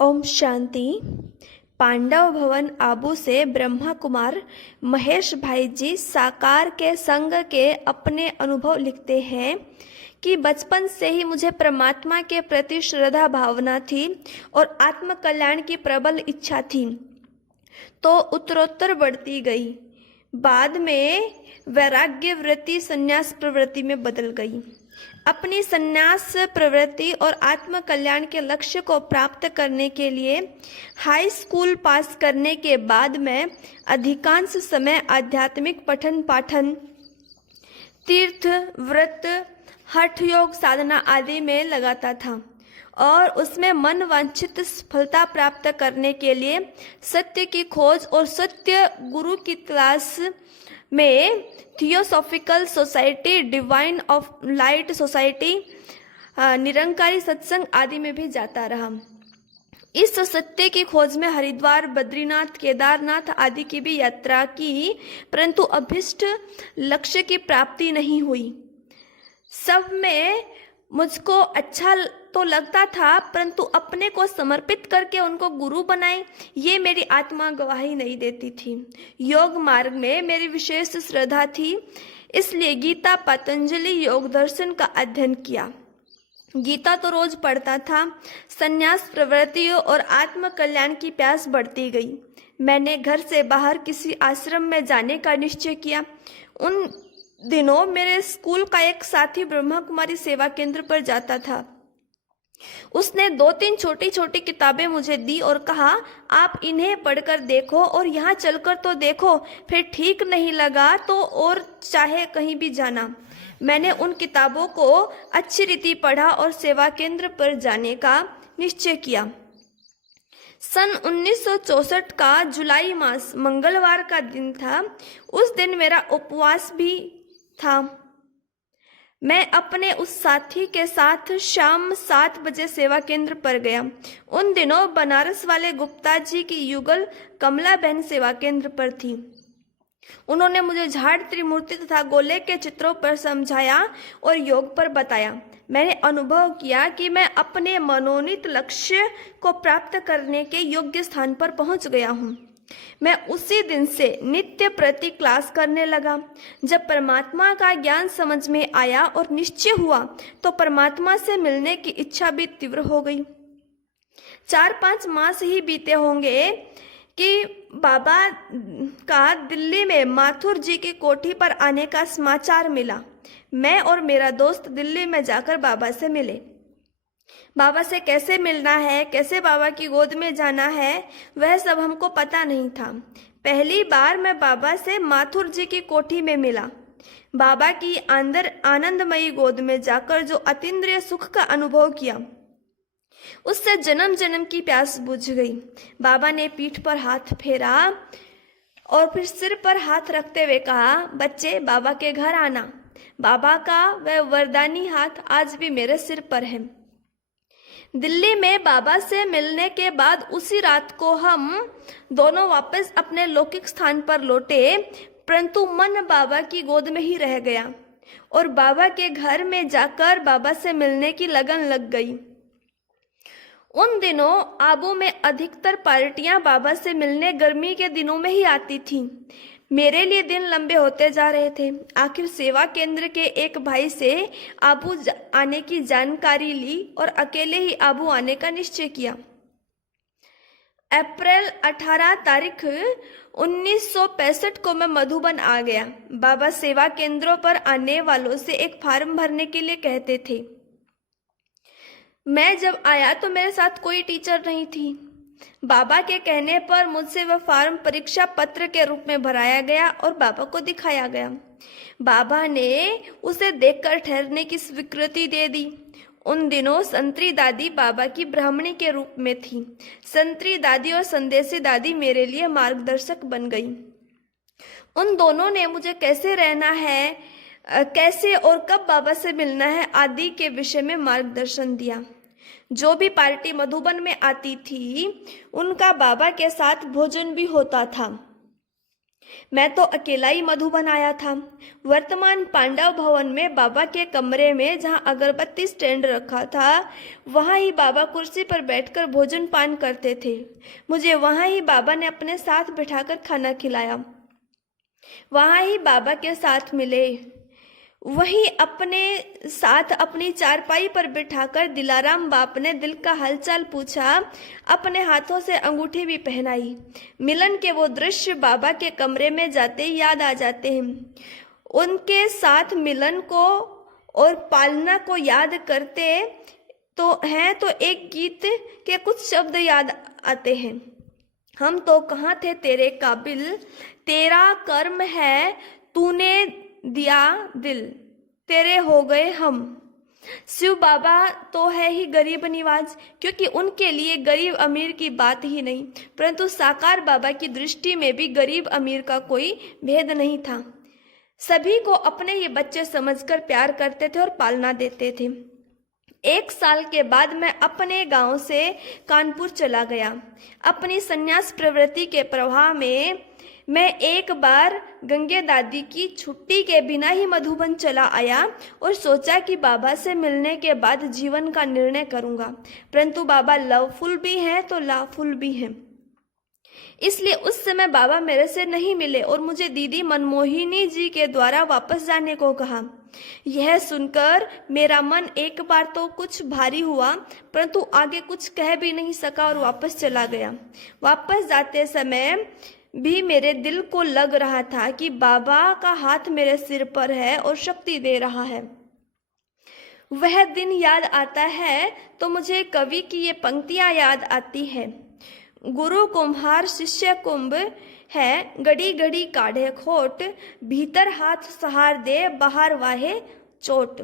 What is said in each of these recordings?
ओम शांति। पांडव भवन आबू से ब्रह्मा कुमार महेश भाई जी साकार के संग के अपने अनुभव लिखते हैं कि बचपन से ही मुझे परमात्मा के प्रति श्रद्धा भावना थी और आत्म कल्याण की प्रबल इच्छा थी, तो उत्तरोत्तर बढ़ती गई। बाद में वैराग्य वृत्ति संन्यास प्रवृत्ति में बदल गई। अपनी संन्यास प्रवृत्ति और आत्म कल्याण के लक्ष्य को प्राप्त करने के लिए हाई स्कूल पास करने के बाद मैं अधिकांश समय आध्यात्मिक पठन पाठन, तीर्थ व्रत, हठ योग साधना आदि में लगाता था और उसमें मन वांछित सफलता प्राप्त करने के लिए सत्य की खोज और सत्य गुरु की तलाश में theosophical society, divine of light society, Nirankari सत्संग आदि में भी जाता रहा। इस सत्य की खोज में हरिद्वार, बद्रीनाथ, केदारनाथ आदि की भी यात्रा की, परंतु अभिष्ट लक्ष्य की प्राप्ति नहीं हुई। सब में मुझको अच्छा तो लगता था, परंतु अपने को समर्पित करके उनको गुरु बनाए, ये मेरी आत्मा गवाही नहीं देती थी। योग मार्ग में मेरी विशेष श्रद्धा थी, इसलिए गीता, पतंजलि योग दर्शन का अध्ययन किया। गीता तो रोज पढ़ता था। संन्यास प्रवृत्तियों और आत्म कल्याण की प्यास बढ़ती गई। मैंने घर से बाहर किसी आश्रम में जाने का निश्चय किया। उन दिनों मेरे स्कूल का एक साथी ब्रह्मा कुमारी सेवा केंद्र पर जाता था। उसने 2-3 छोटी छोटी किताबें मुझे दी और कहा, आप इन्हें पढ़कर देखो और यहाँ चलकर तो देखो, फिर ठीक नहीं लगा तो और चाहे कहीं भी जाना। मैंने उन किताबों को अच्छी रीति पढ़ा और सेवा केंद्र पर जाने का निश्चय किया। सन 1964 का जुलाई मास मंगलवार का दिन था। उस दिन मेरा उपवास भी था। मैं अपने उस साथी के साथ शाम 7 बजे सेवा केंद्र पर गया। उन दिनों बनारस वाले गुप्ता जी की युगल कमला बहन सेवा केंद्र पर थी। उन्होंने मुझे झाड़, त्रिमूर्ति तथा गोले के चित्रों पर समझाया और योग पर बताया। मैंने अनुभव किया कि मैं अपने मनोनीत लक्ष्य को प्राप्त करने के योग्य स्थान पर पहुंच गया हूं। मैं उसी दिन से नित्य प्रति क्लास करने लगा। जब परमात्मा का ज्ञान समझ में आया और निश्चय हुआ तो परमात्मा से मिलने की इच्छा भी तीव्र हो गई। 4-5 मास ही बीते होंगे कि बाबा का दिल्ली में माथुर जी की कोठी पर आने का समाचार मिला। मैं और मेरा दोस्त दिल्ली में जाकर बाबा से मिले। बाबा से कैसे मिलना है, कैसे बाबा की गोद में जाना है, वह सब हमको पता नहीं था। पहली बार मैं बाबा से माथुर जी की कोठी में मिला। बाबा की अंदर आनंदमयी गोद में जाकर जो अतीन्द्रिय सुख का अनुभव किया, उससे जन्म जन्म की प्यास बुझ गई। बाबा ने पीठ पर हाथ फेरा और फिर सिर पर हाथ रखते हुए कहा, बच्चे बाबा के घर आना। बाबा का वह वरदानी हाथ आज भी मेरे सिर पर है। दिल्ली में बाबा से मिलने के बाद उसी रात को हम दोनों वापस अपने लौकिक स्थान पर लौटे, परंतु मन बाबा की गोद में ही रह गया और बाबा के घर में जाकर बाबा से मिलने की लगन लग गई। उन दिनों आबू में अधिकतर पार्टियां बाबा से मिलने गर्मी के दिनों में ही आती थीं। मेरे लिए दिन लंबे होते जा रहे थे। आखिर सेवा केंद्र के एक भाई से आबू आने की जानकारी ली और अकेले ही आबू आने का निश्चय किया। अप्रैल 18 तारीख 1965 को मैं मधुबन आ गया। बाबा सेवा केंद्रों पर आने वालों से एक फार्म भरने के लिए कहते थे। मैं जब आया तो मेरे साथ कोई टीचर नहीं थी। बाबा के कहने पर मुझसे वह फार्म परीक्षा पत्र के रूप में भराया गया और बाबा को दिखाया गया। बाबा ने उसे देखकर ठहरने की स्वीकृति दे दी। उन दिनों संतरी दादी बाबा की ब्राह्मणी के रूप में थी। संतरी दादी और संदेशी दादी मेरे लिए मार्गदर्शक बन गई। उन दोनों ने मुझे कैसे रहना है, कैसे और कब बाबा से मिलना है आदि के विषय में मार्गदर्शन दिया। जो भी पार्टी मधुबन में आती थी, उनका बाबा के साथ भोजन भी होता था। मैं तो अकेला ही मधुबन आया था। वर्तमान पांडव भवन में बाबा के कमरे में जहाँ अगरबत्ती स्टैंड रखा था, वहाँ ही बाबा कुर्सी पर बैठकर भोजन पान करते थे। मुझे वहाँ ही बाबा ने अपने साथ बिठाकर खाना खिलाया, वहाँ ही बाबा के साथ मिले, वहीं अपने साथ अपनी चारपाई पर बिठाकर दिलाराम बाप ने दिल का हालचाल पूछा, अपने हाथों से अंगूठी भी पहनाई। मिलन के वो दृश्य बाबा के कमरे में जाते ही याद आ जाते हैं। उनके साथ मिलन को और पालना को याद करते तो एक गीत के कुछ शब्द याद आते हैं। हम तो कहाँ थे तेरे काबिल, तेरा कर्म है तूने दिया दिल, तेरे हो गए हम। शिव बाबा तो है ही गरीब निवाज, क्योंकि उनके लिए गरीब अमीर की बात ही नहीं, परंतु साकार बाबा की दृष्टि में भी गरीब अमीर का कोई भेद नहीं था। सभी को अपने ये बच्चे समझकर प्यार करते थे और पालना देते थे। 1 साल के बाद मैं अपने गांव से कानपुर चला गया। अपनी संन्यास प्रवृत्ति के प्रवाह में मैं एक बार गंगे दादी की छुट्टी के बिना ही मधुबन चला आया और सोचा कि बाबा से मिलने के बाद जीवन का निर्णय करूंगा, परंतु बाबा लवफुल भी हैं तो लाफुल भी हैं। इसलिए उस समय बाबा मेरे से नहीं मिले और मुझे दीदी मनमोहिनी जी के द्वारा वापस जाने को कहा। यह सुनकर मेरा मन एक बार तो कुछ भारी हुआ, परंतु आगे कुछ कह भी नहीं सका और वापस चला गया। वापस जाते समय भी मेरे दिल को लग रहा था कि बाबा का हाथ मेरे सिर पर है और शक्ति दे रहा है। वह दिन याद आता है तो मुझे कवि की ये पंक्तियां याद आती है। गुरु कुम्हार शिष्य कुंभ है, घड़ी घड़ी काढ़े खोट, भीतर हाथ सहार दे बाहर वाहे चोट।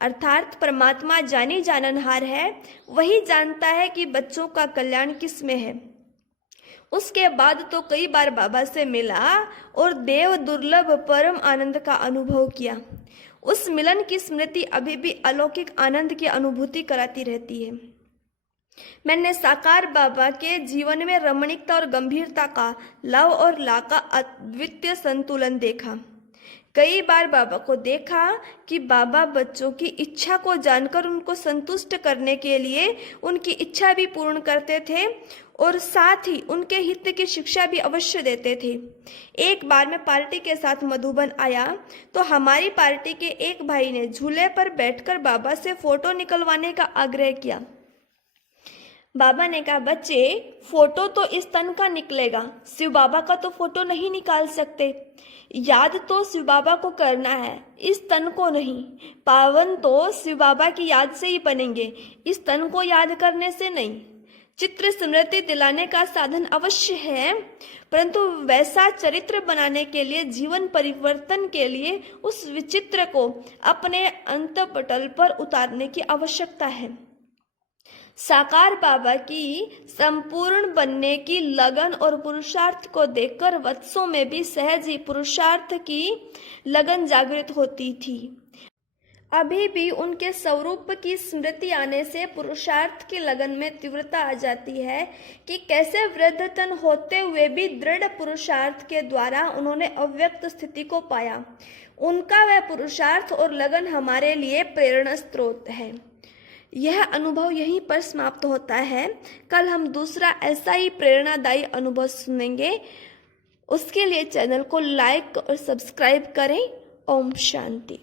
अर्थात परमात्मा जानी जाननहार है, वही जानता है कि बच्चों का कल्याण किस में है। उसके बाद तो कई बार बाबा से मिला और देव दुर्लभ परम आनंद का अनुभव किया। उस मिलन की स्मृति अभी भी अलौकिक आनंद की अनुभूति कराती रहती है। मैंने साकार बाबा के जीवन में रमणीकता और गंभीरता का, लव और ला का अद्वितीय संतुलन देखा। कई बार बाबा को देखा कि बाबा बच्चों की इच्छा को जानकर उनको संतुष्ट करने के लिए उनकी इच्छा भी पूर्ण करते थे और साथ ही उनके हित की शिक्षा भी अवश्य देते थे। एक बार मैं पार्टी के साथ मधुबन आया तो हमारी पार्टी के एक भाई ने झूले पर बैठकर बाबा से फोटो निकलवाने का आग्रह किया। बाबा ने कहा, बच्चे फोटो तो इस तन का निकलेगा, शिव बाबा का तो फोटो नहीं निकाल सकते। याद तो शिव बाबा को करना है, इस तन को नहीं। पावन तो शिव बाबा की याद से ही बनेंगे, इस तन को याद करने से नहीं। चित्र स्मृति दिलाने का साधन अवश्य है, परंतु वैसा चरित्र बनाने के लिए, जीवन परिवर्तन के लिए उस विचित्र को अपने अंतःपटल पर उतारने की आवश्यकता है। साकार बाबा की संपूर्ण बनने की लगन और पुरुषार्थ को देखकर वत्सों में भी सहज ही पुरुषार्थ की लगन जागृत होती थी। अभी भी उनके स्वरूप की स्मृति आने से पुरुषार्थ की लगन में तीव्रता आ जाती है कि कैसे वृद्धतन होते हुए भी दृढ़ पुरुषार्थ के द्वारा उन्होंने अव्यक्त स्थिति को पाया। उनका वह पुरुषार्थ और लगन हमारे लिए प्रेरणा स्रोत है। यह अनुभव यहीं पर समाप्त होता है। कल हम दूसरा ऐसा ही प्रेरणादायी अनुभव सुनेंगे। उसके लिए चैनल को लाइक और सब्सक्राइब करें। ओम शांति।